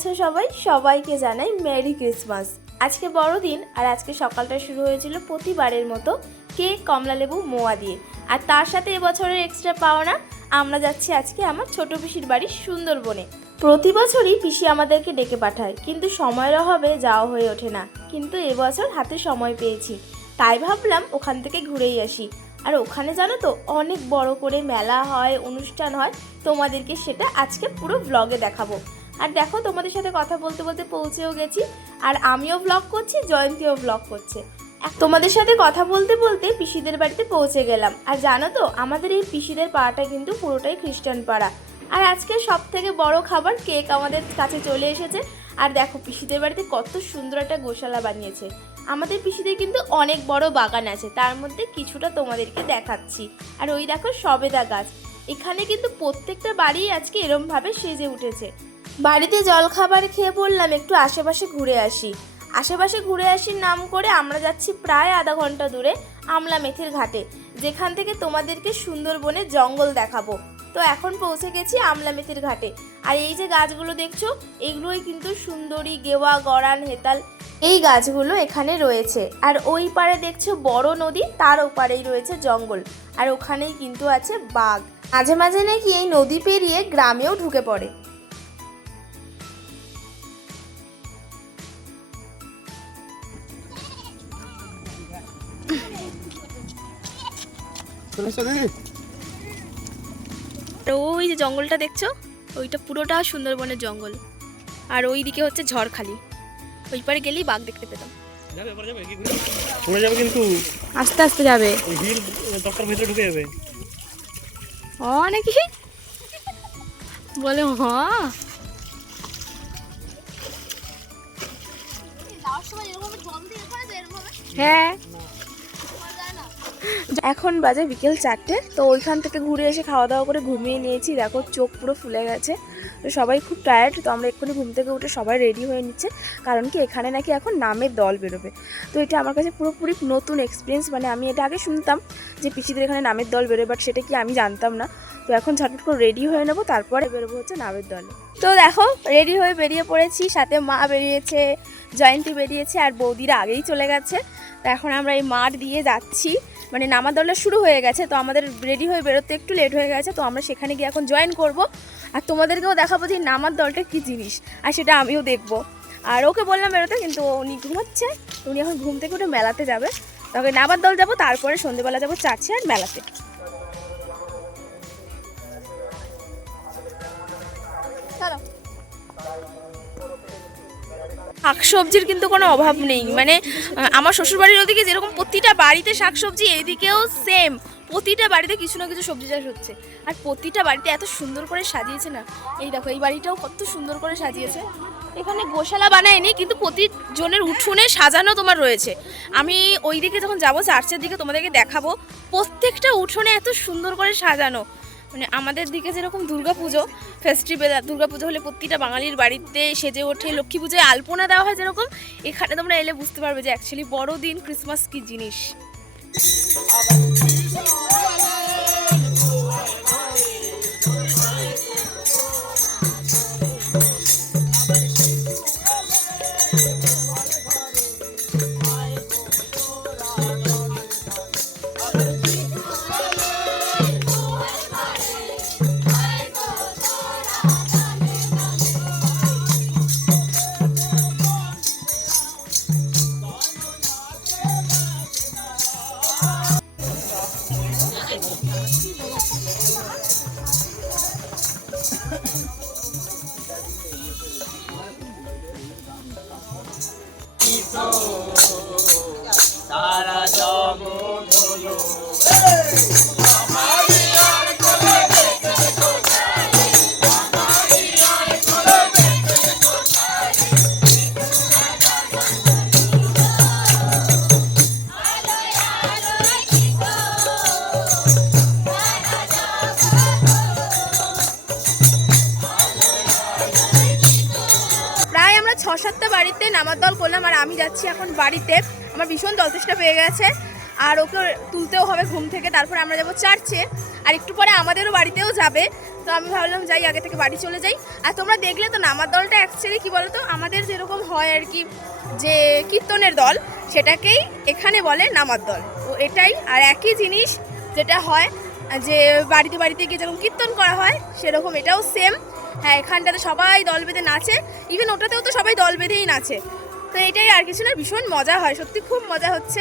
আছো সবাই, সবাইকে জানাই মেরি ক্রিসমাস। আজকে বড়দিন আর আজকে সকালটা শুরু হয়েছিল প্রতিবারের মতো কেক কমলালেবু মোয়া দিয়ে। আর তার সাথে এবছরের এক্সট্রা পাওনা, আমরা যাচ্ছি আজকে আমার ছোট পিসির বাড়ির সুন্দরবনে। প্রতি বছরই পিসি আমাদেরকে ডেকে পাঠায়, কিন্তু সময়ের অভাবে যাওয়া হয়ে ওঠে না। কিন্তু এবছর হাতে সময় পেয়েছি, তাই ভাবলাম ওখান থেকে ঘুরেই আসি। আর ওখানে জানো তো, অনেক বড় করে মেলা হয়, অনুষ্ঠান হয়, তোমাদেরকে সেটা আজকে পুরো ব্লগে দেখাবো। আর দেখো, তোমাদের সাথে কথা বলতে বলতে পৌঁছেও গেছি। আর আমিও ব্লগ করছি, জয়ন্তীও ব্লগ করছে। তোমাদের সাথে কথা বলতে বলতে পিসিদের বাড়িতে পৌঁছে গেলাম। আর জানো তো, আমাদের এই পিসিদের পাড়াটা কিন্তু পুরোটাই খ্রিস্টান পাড়া। আর আজকে সব থেকে বড় খাবার কেক আমাদের কাছে চলে এসেছে। আর দেখো, পিসিদের বাড়িতে কত সুন্দর একটা গোশালা বানিয়েছে। আমাদের পিসিদের কিন্তু অনেক বড় বাগান আছে, তার মধ্যে কিছুটা তোমাদেরকে দেখাচ্ছি। আর ওই দেখো সবেদা গাছ। এখানে কিন্তু প্রত্যেকটা বাড়ি আজকে এরমভাবে সেজে উঠেছে। বাড়িতে জলখাবার খেয়ে বললাম, একটু আশেপাশে ঘুরে আসি। আশেপাশে ঘুরে আসির নাম করে আমরা যাচ্ছি প্রায় আধা ঘণ্টা দূরে আমলা মেথির ঘাটে, যেখান থেকে তোমাদেরকে সুন্দরবনের জঙ্গল দেখাবো। তো এখন পৌঁছে গেছি আমলা মেথির ঘাটে। আর এই যে গাছগুলো দেখছ, এগুলোই কিন্তু সুন্দরী, গেওয়া গড়ান হেতাল, এই গাছগুলো এখানে রয়েছে। আর ওই পারে দেখছ বড় নদী, তার ওপারেই রয়েছে জঙ্গল। আর ওখানেই কিন্তু আছে বাঘ। মাঝে মাঝে নাকি এই নদী পেরিয়ে গ্রামেও ঢুকে পড়ে। ওই যে জঙ্গলটা দেখছ? ওইটা পুরোটা সুন্দরবনের জঙ্গল। আর ওই দিকে হচ্ছে ঝড়খালি। ওই পারে গেলেই বাঘ দেখতে পেতাম। যাবে কিন্তু আস্তে আস্তে যাবে। হিল ভিতরে ঢুকে যাবে। ও নাকি? বলে হ্যাঁ। এখন বাজে বিকেল চারটে, তো ওইখান থেকে ঘুরে এসে খাওয়া দাওয়া করে ঘুমিয়ে নিয়েছি। দেখো চোখ পুরো ফুলে গেছে। তো সবাই খুব টায়ার্ড তো আমরা এক্ষুনি ঘুম থেকে উঠে সবাই রেডি হয়ে নিচ্ছে। কারণ কি, এখানে নাকি এখন নামের দল বেরোবে। তো এটা আমার কাছে পুরোপুরি নতুন এক্সপিরিয়েন্স মানে আমি এটা আগে শুনতাম যে পিসিদের এখানে নামের দল বেরোবে বাট সেটা কি আমি জানতাম না। তো এখন ঝটপট করে রেডি হয়ে নেব, তারপরে বেরোবো হচ্ছে নামের দলে। তো দেখো রেডি হয়ে বেরিয়ে পড়েছি, সাথে মা বেরিয়েছে, জয়ন্তী বেরিয়েছে, আর বৌদিরা আগেই চলে গেছে। তো এখন আমরা এই মাঠ দিয়ে যাচ্ছি। মানে নামার দলটা শুরু হয়ে গেছে, তো আমাদের রেডি হয়ে বেরোতে একটু লেট হয়ে গেছে, তো আমরা সেখানে গিয়ে এখন জয়েন করব। আর তোমাদেরকেও দেখাবো যে নামার দলটা কী জিনিস, আর সেটা আমিও দেখব। আর ওকে বললাম বেরোতে, কিন্তু উনি ঘুমাচ্ছে, উনি এখন ঘুম থেকে উঠে মেলাতে যাবে। তবে নামার দল যাব, তারপরে সন্ধেবেলা যাব চার্চে আর মেলাতে। শাকসবজির কিন্তু কোনো অভাব নেই। মানে আমার শ্বশুরবাড়ির ওদিকে যেরকম প্রতিটা বাড়িতে শাকসবজি এইদিকেও সেম প্রতিটা বাড়িতে কিছু না কিছু সবজি চাষ হচ্ছে। আর প্রতিটা বাড়িতে এত সুন্দর করে সাজিয়েছে না। এই দেখো, এই বাড়িটাও কত সুন্দর করে সাজিয়েছে। এখানে গোশালা বানায়নি, কিন্তু প্রতিজনের উঠোনে সাজানো তোমার রয়েছে। আমি ওই দিকে যখন যাব, চার্চের দিকে তোমাদেরকে দেখাবো। প্রত্যেকটা উঠোনে এত সুন্দর করে সাজানো। মানে আমাদের দিকে যেরকম দুর্গা দুর্গাপুজো ফেস্টিভ্যাল দুর্গাপুজো হলে প্রতিটা বাঙালির বাড়িতে সেজে ওঠে। লক্ষ্মী পুজোয় আলপনা দেওয়া হয় যেরকম, এখানে তোমরা এলে বুঝতে পারবে যে অ্যাকচুয়ালি বড়দিন ক্রিসমাস কি জিনিস। প্রায় বাড়িতে নামার দল করলাম আর আমি যাচ্ছি এখন বাড়িতে। আমার ভীষণ জলতেষ্টা পেয়ে গেছে। আর ওকে তুলতেও হবে ঘুম থেকে, তারপরে আমরা যাব চার্চে। আর একটু পরে আমাদেরও বাড়িতেও যাবে। তো আমি ভাবলাম যাই, আগে থেকে বাড়ি চলে যাই। আর তোমরা দেখলে তো নামার দলটা অ্যাকচুয়ালি কী বলতো? আমাদের যেরকম হয় আর কি, যে কীর্তনের দল, সেটাকেই এখানে বলে নামার দল। তো এটাই, আর একই জিনিস যেটা হয়, যে বাড়িতে বাড়িতে গিয়ে যেরকম কীর্তন করা হয়, সেরকম এটাও সেম হ্যাঁ এখানটাতে সবাই দল বেঁধে নাচে। ইভেন ওটাতেও তো সবাই দল বেঁধেই নাচে। তো এটাই আর কিছু না, ভীষণ মজা হয়, সত্যি খুব মজা হচ্ছে।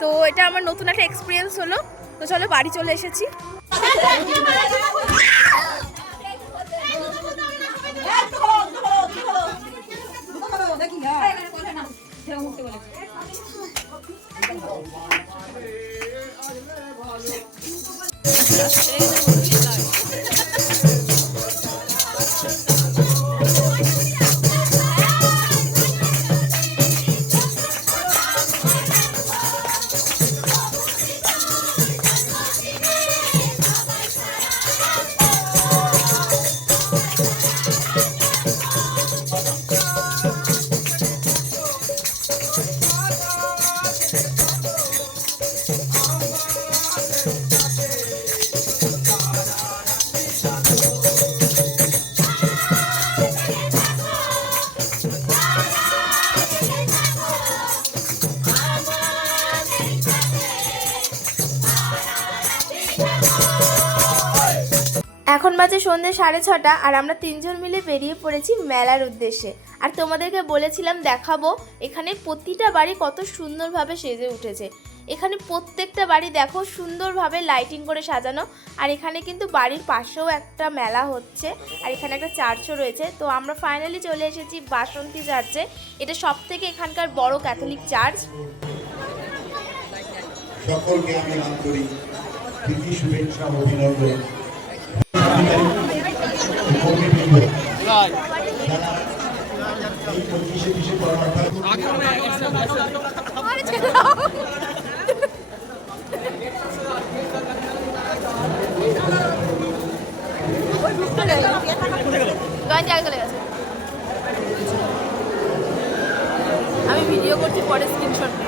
তো এটা আমার নতুন একটা এক্সপিরিয়েন্স হলো। তো চলো, বাড়ি চলে এসেছি। এখন বাজে সন্ধ্যে সাড়ে ছটা আর আমরা তিনজন মিলে বেরিয়ে পড়েছি মেলার উদ্দেশ্যে। আর তোমাদেরকে বলেছিলাম দেখাবো, এখানে প্রতিটা বাড়ি কত সুন্দরভাবে সেজে উঠেছে। এখানে প্রত্যেকটা বাড়ি দেখো সুন্দরভাবে লাইটিং করে সাজানো। আর এখানে কিন্তু বাড়ির পাশেও একটা মেলা হচ্ছে আর এখানে একটা চার্চও রয়েছে। তো আমরা ফাইনালি চলে এসেছি বাসন্তী চার্চে এটা সব থেকে এখানকার বড় ক্যাথলিক চার্চ সকলকে আমি আন্তরিক প্রীতি, শুভেচ্ছা ও আমি ভিডিও করছি পরে স্ক্রিনশট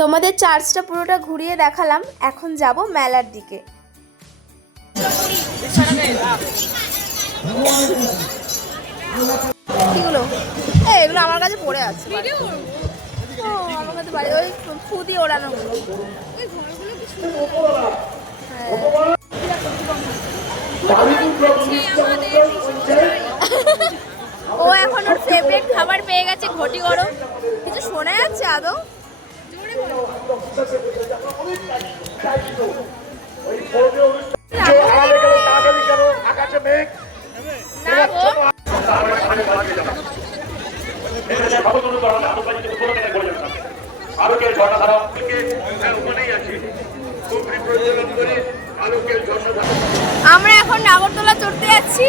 তোমাদের চার্চটা পুরোটা ঘুরিয়ে দেখালাম, এখন যাব মেলার দিকে। এই, এগুলো আমার কাছে পড়ে আছে। আমার কাছে বাড়ি ওই ফু দিয়ে ওড়ানোগুলো ও এখন ওর ফেভারিট খাবার পেয়ে গেছে ঘটি গরম। কিছু শোনা যাচ্ছে আদৌ? আমরা এখন নাগরদোলা চড়তে যাচ্ছি।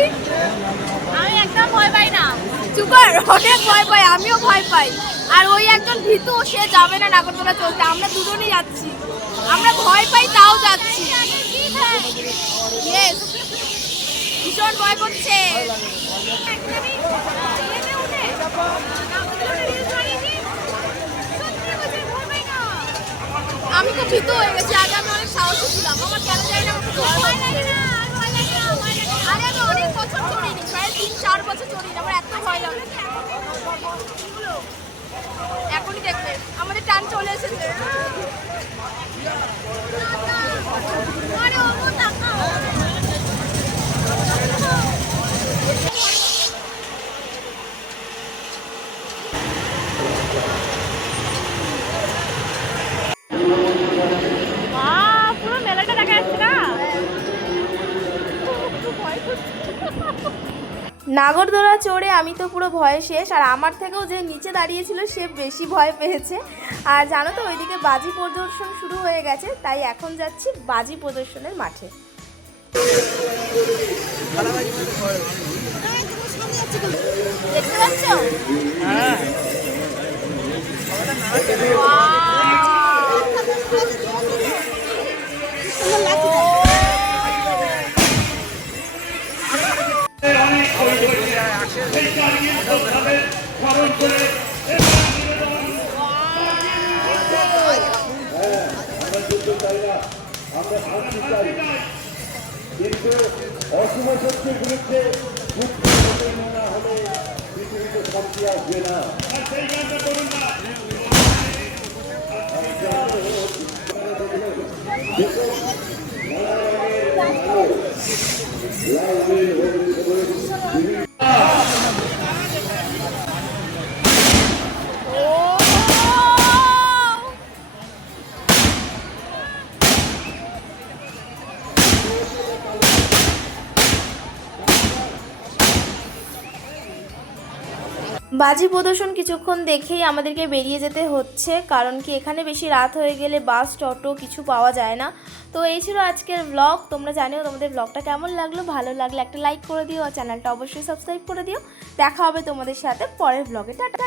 অনেক ভয় পাই আমিও ভয় পাই। আর ওই একজন ভীতু, সে যাবে না নাগরদোলা চলতে, আমরা দুজনই যাচ্ছি। আমরা ভয় পাই, তাও যাচ্ছি। ভীষণ ভয় করছে। আমি তো ভীতু হয়ে গেছি, আগে আমি অনেক সাহসী ছিলাম। আমার কেন জানি না, আমার খুব ভয় লাগে না আরে আমি অনেক চড়িনি প্রায় তিন চার বছর চড়িনি আমার এত ভয় লাগে। এখনই দেখবে, আমাদের টান চলে এসেছে। আরে নাগরদোলা চড়ে আমি তো পুরো ভয়ে শেষ আর আমার থেকেও যে নিচে দাঁড়িয়েছিল সে বেশি ভয় পেয়েছে। আর জানো তো ওইদিকে বাজি প্রদর্শন শুরু হয়ে গেছে তাই এখন যাচ্ছি বাজি প্রদর্শনের মাঠে। দেখতে পাচ্ছ? হ্যাঁ। কিন্তু অশুভ শক্তির বিরুদ্ধে মুক্ত না হলে পৃথিবীতে শান্তি আসবে না। বাজি প্রদর্শন কিছুক্ষণ দেখেই আমাদেরকে বেরিয়ে যেতে হচ্ছে, কারণ কি এখানে বেশি রাত হয়ে গেলে বাস, টোটো কিছু পাওয়া যায় না। তো এই ছিল আজকের ব্লগ তোমরা জানিও তোমাদের ব্লগটা কেমন লাগল? ভালো লাগলে একটা লাইক করে দিও, চ্যানেলটা অবশ্যই সাবস্ক্রাইব করে দিও। দেখা হবে তোমাদের সাথে পরের ব্লগে টাটা!